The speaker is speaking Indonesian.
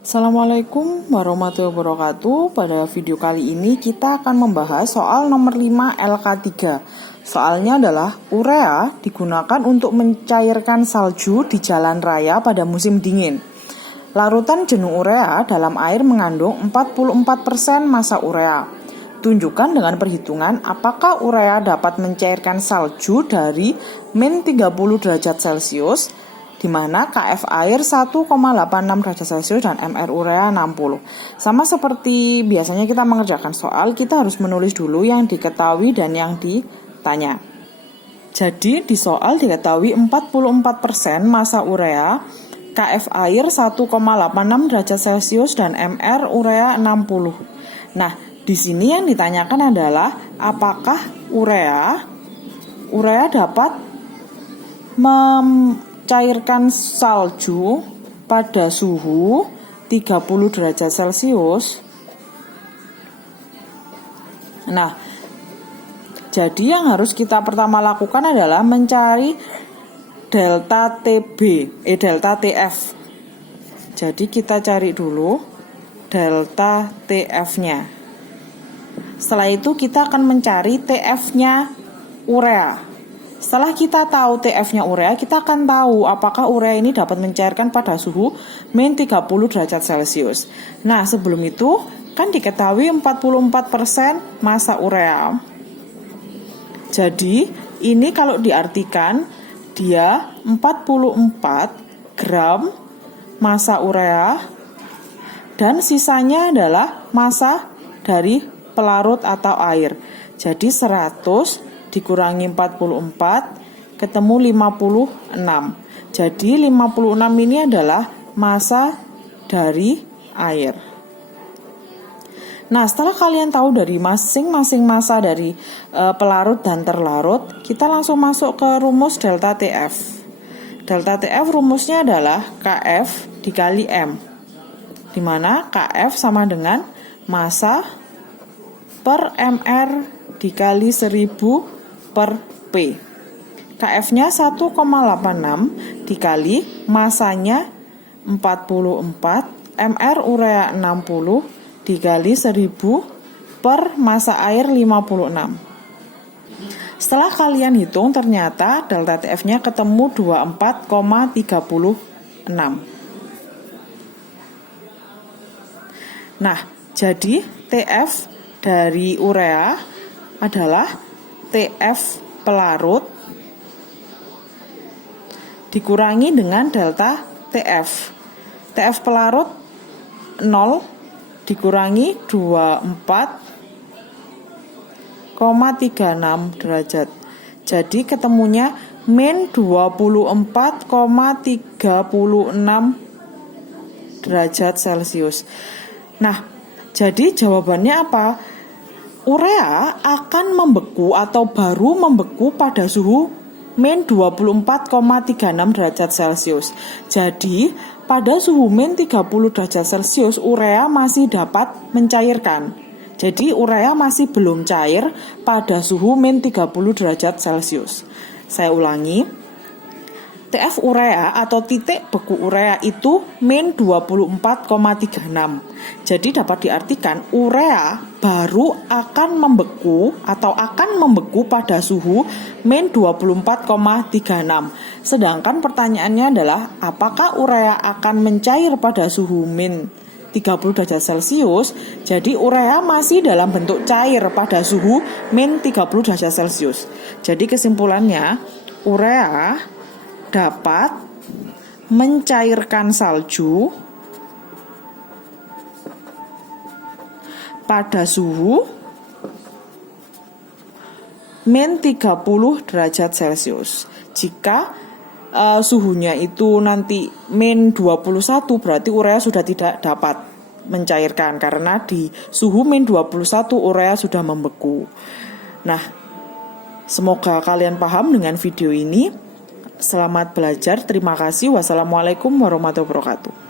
Assalamualaikum warahmatullahi wabarakatuh. Pada video kali ini kita akan membahas soal nomor 5 LK3. Soalnya adalah urea digunakan untuk mencairkan salju di jalan raya pada musim dingin. Larutan jenuh urea dalam air mengandung 44% massa urea. Tunjukkan dengan perhitungan apakah urea dapat mencairkan salju dari min 30 derajat Celcius, di mana KF air 1,86 derajat Celcius dan MR urea 60. Sama seperti biasanya kita mengerjakan soal, kita harus menulis dulu yang diketahui dan yang ditanya. Jadi di soal diketahui 44% massa urea, KF air 1,86 derajat Celcius dan MR urea 60. Nah, di sini yang ditanyakan adalah apakah urea dapat cairkan salju pada suhu 30 derajat Celcius. Nah, jadi yang harus kita pertama lakukan adalah mencari delta TF. Jadi kita cari dulu delta TF-nya. Setelah itu kita akan mencari TF-nya urea. Setelah kita tahu TF-nya urea, kita akan tahu apakah urea ini dapat mencairkan pada suhu min 30 derajat Celcius. Nah, sebelum itu kan diketahui 44% massa urea. Jadi, ini kalau diartikan dia 44 gram massa urea dan sisanya adalah massa dari pelarut atau air. Jadi 100 dikurangi 44 ketemu 56. Jadi 56 ini adalah massa dari air. Nah, setelah kalian tahu dari masing-masing massa dari pelarut dan terlarut, kita langsung masuk ke rumus delta TF. Delta TF rumusnya adalah KF dikali M, di mana KF sama dengan massa per MR dikali 1000 per P. KF-nya 1,86 dikali massanya 44, MR urea 60 dikali 1000 per massa air 56. Setelah kalian hitung, ternyata delta TF-nya ketemu 24,36. Nah, jadi TF dari urea adalah TF pelarut dikurangi dengan delta TF. TF pelarut 0 dikurangi 24,36 derajat. Jadi ketemunya min 24,36 derajat Celcius. Nah, jadi jawabannya apa? Urea akan membeku atau baru membeku pada suhu min 24,36 derajat Celcius. Jadi, pada suhu min 30 derajat Celcius, urea masih dapat mencairkan. Jadi, urea masih belum cair pada suhu min 30 derajat Celcius. Saya ulangi. TF urea atau titik beku urea itu min 24,36. Jadi dapat diartikan urea baru akan membeku atau akan membeku pada suhu min 24,36. Sedangkan pertanyaannya adalah apakah urea akan mencair pada suhu min 30 derajat Celcius? Jadi urea masih dalam bentuk cair pada suhu min 30 derajat Celcius. Jadi kesimpulannya urea dapat mencairkan salju pada suhu min 30 derajat Celcius. Jika suhunya itu nanti min 21, berarti urea sudah tidak dapat mencairkan karena di suhu min 21 urea sudah membeku. Nah, semoga kalian paham dengan video ini. Selamat belajar, terima kasih. Wassalamualaikum warahmatullahi wabarakatuh.